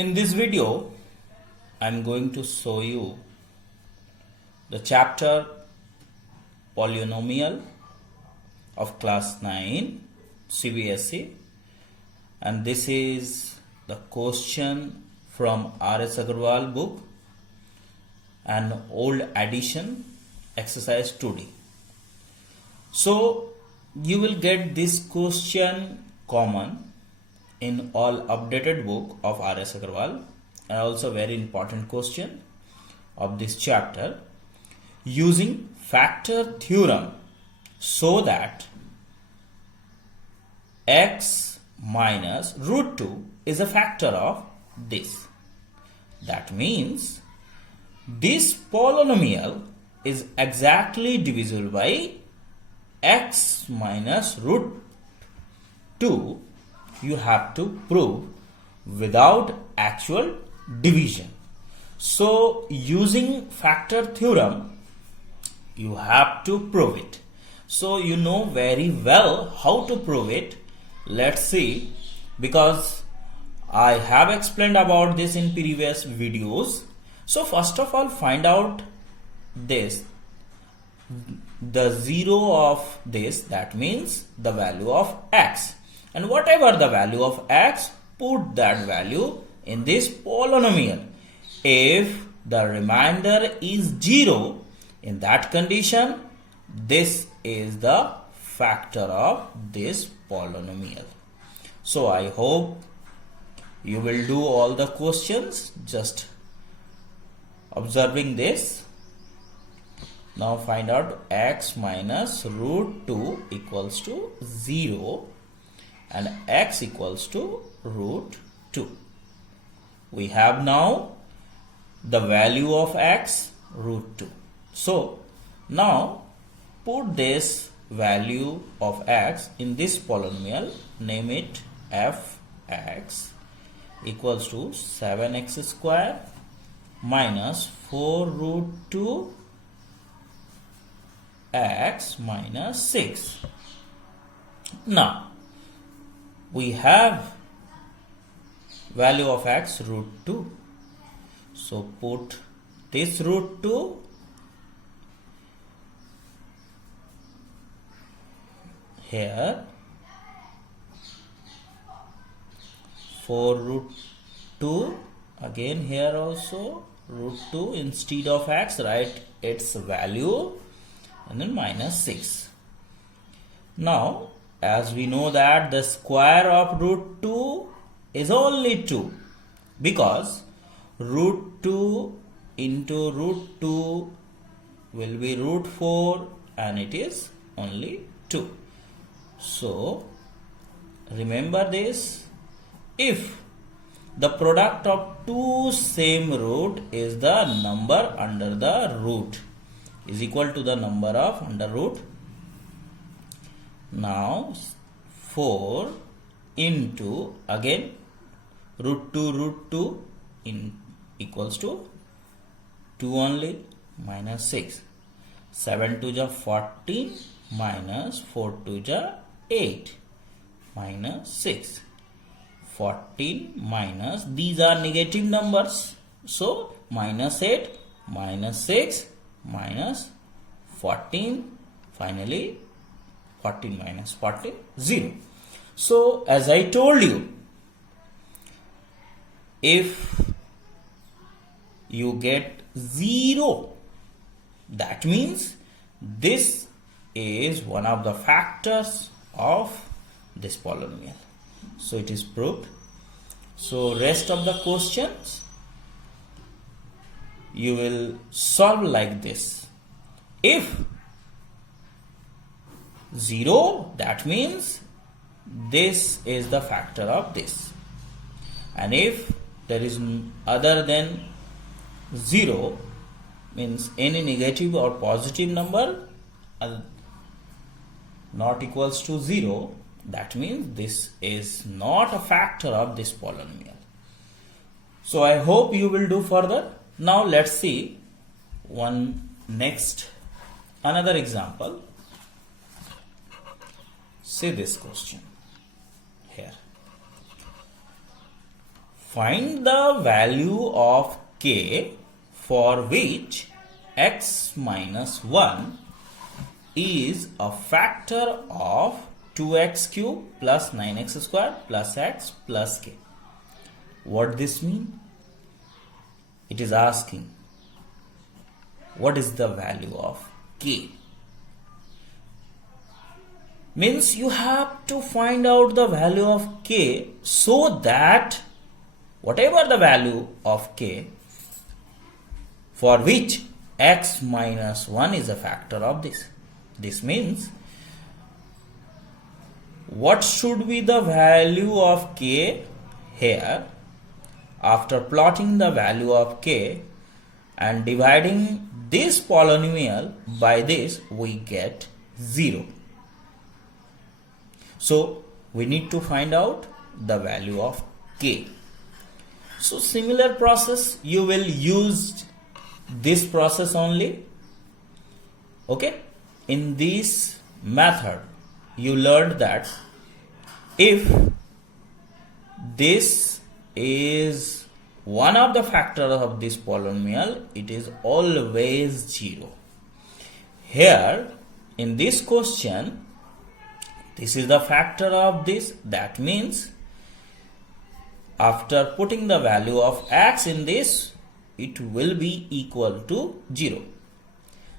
In this video, I am going to show you the chapter Polynomial of class 9 CBSE, and this is the question from R.S. Agarwal book, an old edition, exercise 2D. So you will get this question common in all updated book of R.S. Agarwal, and also very important question of this chapter, using factor theorem, so that x minus root 2 is a factor of this. That means this polynomial is exactly divisible by x minus root 2. You have to prove without actual division. So using factor theorem, you have to prove it. So you know very well how to prove it. Let's see, because I have explained about this in previous videos. So first of all, find out this, the 0 of this, that means the value of x, and whatever the value of x, put that value in this polynomial. If the remainder is 0, in that condition, this is the factor of this polynomial. So I hope you will do all the questions just observing this. Now find out x minus root 2 equals to 0 and x equals to root 2. We have now the value of x, root 2. So now put this value of x in this polynomial, name it fx, equals to 7x square minus 4 root 2 x minus 6. Now we have value of x, root 2. So put this root 2 here, 4 root 2 again here also, root 2 instead of x, write its value, and then minus 6. Now as we know that the square of root 2 is only 2, because root 2 into root 2 will be root 4, and it is only 2. So remember this, if the product of two same root is the number under the root is equal to the number of under root. Now 4 into again root 2 in equals to 2 only, minus 6. 7 2 ja 14 minus 4 2 ja 8 minus 6. 14 minus, these are negative numbers, so minus 8 minus 6 minus 14, finally 14 minus 14, 0. So as I told you, if you get 0, that means this is one of the factors of this polynomial. So it is proved. So rest of the questions you will solve like this. If 0, that means this is the factor of this, and if there is other than 0, means any negative or positive number not equals to 0, that means this is not a factor of this polynomial. So I hope you will do further. Now let's see another example. See this question here. Find the value of k for which x minus 1 is a factor of 2x cube plus 9x square plus x plus k. What this mean? It is asking what is the value of k. Means you have to find out the value of k so that whatever the value of k for which x minus 1 is a factor of this. This means what should be the value of k here? After plotting the value of k and dividing this polynomial by this, we get 0. So we need to find out the value of k. So similar process, you will use this process only. Okay, in this method you learned that if this is one of the factors of this polynomial, it is always 0. Here in this question, this is the factor of this. That means after putting the value of x in this, it will be equal to 0.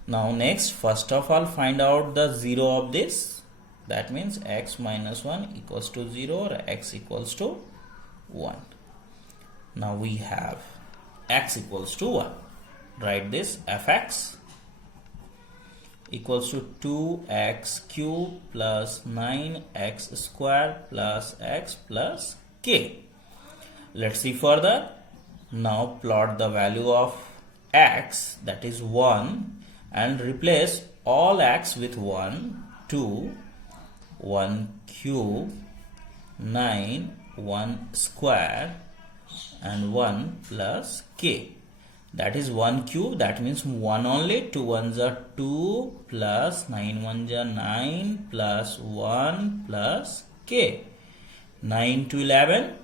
Now next, first of all, find out the 0 of this. That means x minus 1 equals to 0 or x equals to 1. Now we have x equals to 1. Write this fx equals to 2x cube plus 9x square plus x plus k. Let's see further. Now plot the value of x, that is 1, and replace all x with 1, 2, 1 cube, 9, 1 square and 1 plus k. That is 1 cube, that means 1 only. 2 ones are 2 plus 9 ones are 9 plus 1 plus k. 9 to 11,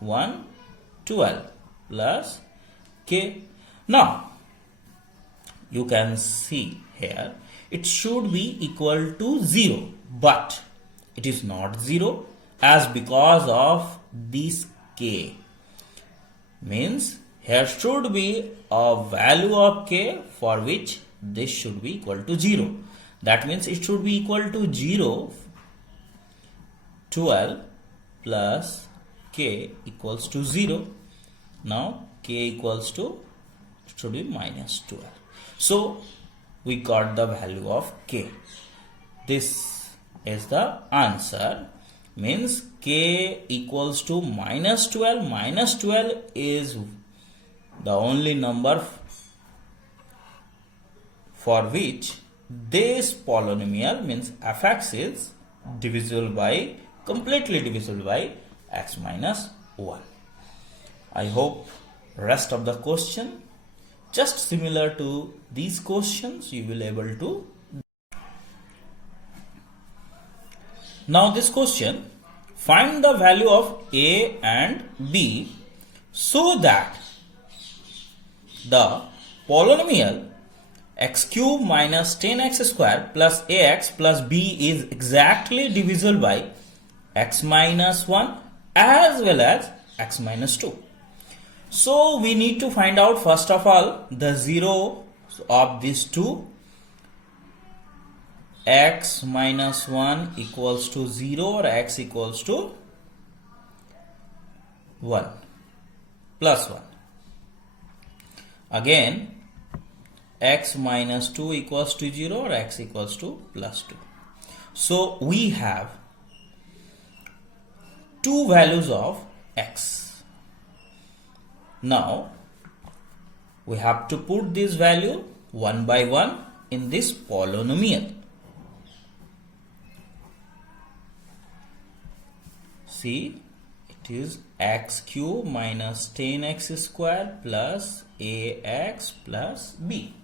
1, 12 plus k. Now you can see here it should be equal to 0, but it is not 0 as because of this k. Means here should be a value of k for which this should be equal to 0. That means it should be equal to 0. 12 plus k equals to 0. Now k equals to, it should be minus 12. So we got the value of k. This is the answer. Means k equals to minus 12. Minus 12 is the only number for which this polynomial, means fx, is divisible by, completely divisible by x minus 1. I hope rest of the question just similar to these questions you will able to. Now this question, find the value of a and b so that the polynomial x cube minus 10x square plus ax plus b is exactly divisible by x minus 1 as well as x minus 2. So we need to find out first of all the 0 of these two. X minus 1 equals to 0 or x equals to 1 plus 1. Again x minus 2 equals to 0 or x equals to plus 2. So we have two values of x. Now we have to put this value one by one in this polynomial. See, it is x cube minus 10x square plus ax plus b.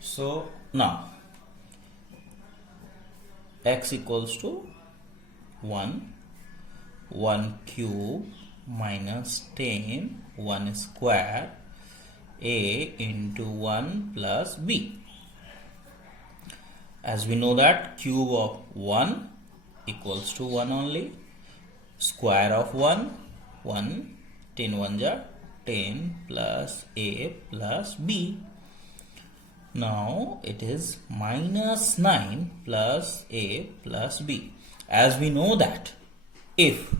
So now x equals to 1, 1 cube minus 10 1 square a into 1 plus b. As we know that cube of 1 equals to 1 only, square of 1 10 1 ja 10 plus a plus b. Now it is minus 9 plus a plus b. As we know that if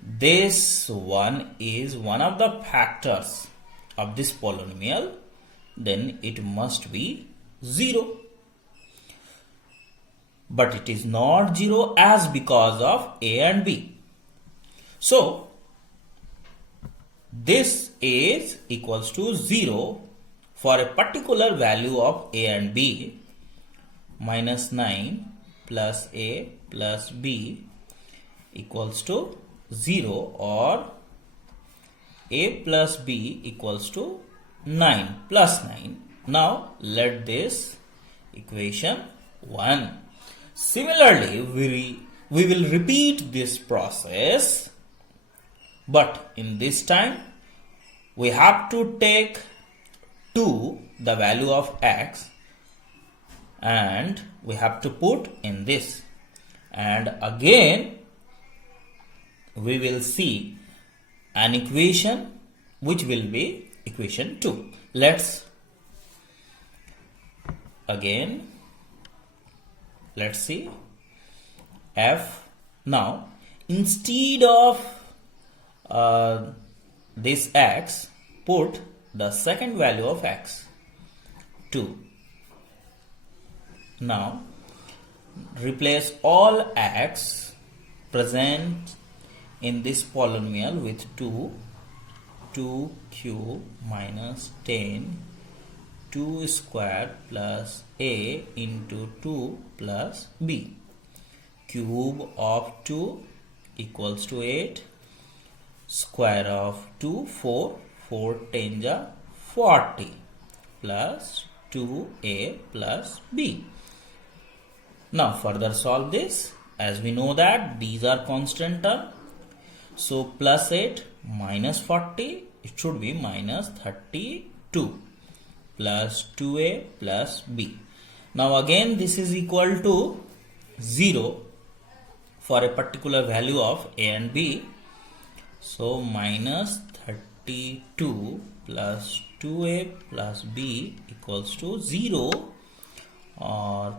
this one is one of the factors of this polynomial, then it must be 0. But it is not 0 as because of a and b. So this is equals to 0 for a particular value of a and b. Minus 9 plus a plus b equals to 0, or a plus b equals to 9 plus 9. Now let this equation 1. Similarly, we will repeat this process, but in this time we have to take 2, the value of x, and we have to put in this, and again we will see an equation which will be equation 2. Let's see f. Now instead of this x, put the second value of x, 2. Now replace all x present in this polynomial with 2 cube minus 10 2 square plus a into 2 plus b. Cube of 2 equals to 8, square of 2 4 10 ja 40 plus 2a plus b. Now further solve this. As we know that these are constant term, so plus 8 minus 40, it should be minus 32 plus 2a plus b. Now again this is equal to 0 for a particular value of a and b. So minus 32 plus 2a plus b equals to 0, or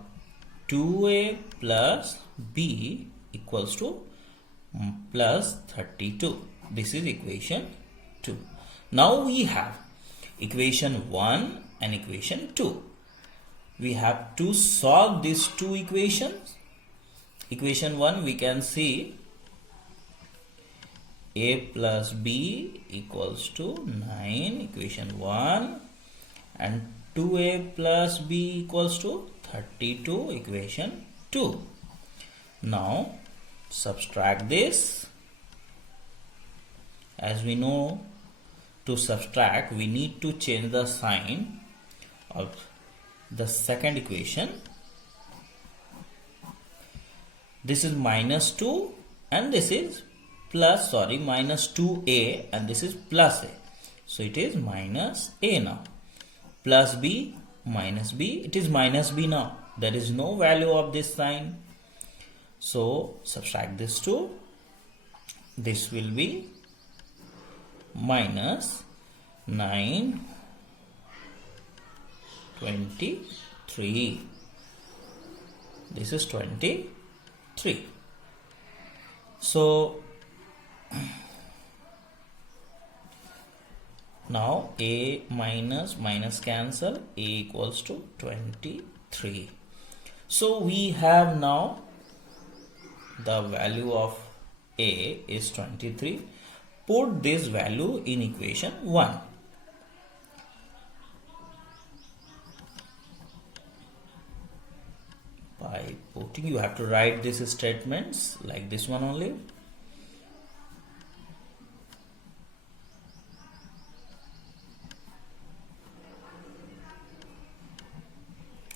2a plus b equals to plus 32. This is equation 2. Now we have equation 1 and equation 2. We have to solve these two equations. Equation 1 we can see a plus b equals to 9, equation 1, and 2a plus b equals to 32, equation 2. Now subtract this. As we know, to subtract we need to change the sign of the second equation. This is minus 2 and this is plus, minus 2a and this is plus a. So it is minus a now. Plus b minus b, it is minus b now. There is no value of this sign. So subtract this 2. This will be minus 9 23. This is 23. So now a minus cancel, a equals to 23. So we have now the value of a is 23. Put this value in equation 1. By putting, you have to write these statements like this one only.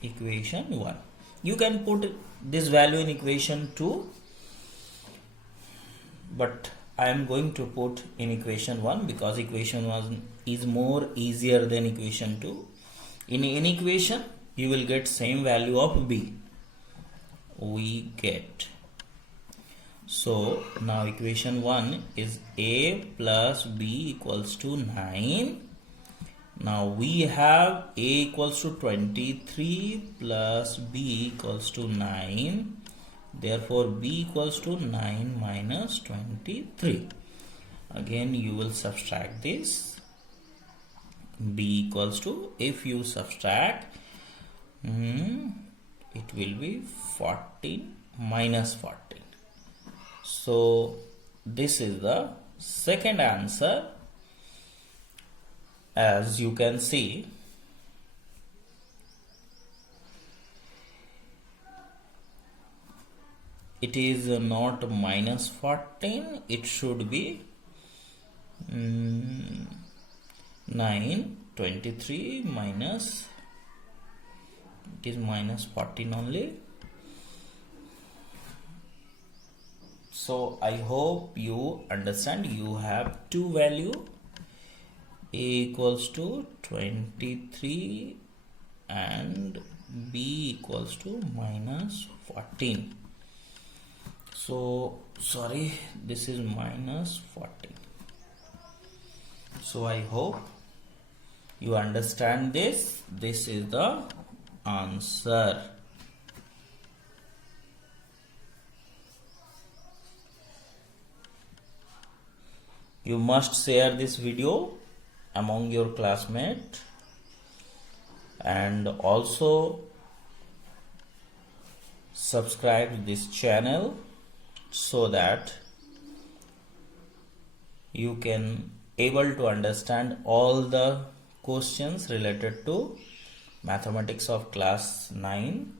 Equation 1. You can put this value in equation 2. but I am going to put in equation 1 because equation 1 is more easier than equation 2. In any equation you will get same value of b. We get, so now equation 1 is a plus b equals to 9. Now we have a equals to 23 plus b equals to 9. Therefore b equals to 9 minus 23. Again you will subtract this. B equals to, if you subtract, it will be 14 minus 14. So this is the second answer. As you can see, it is not minus 14, it should be 9, 23 minus, it is minus 14 only. So I hope you understand. You have two value, a equals to 23 and b equals to minus 14. So sorry, this is minus 14. So I hope you understand this. This is the answer. You must share this video among your classmates and also subscribe to this channel so that you can able to understand all the questions related to mathematics of class 9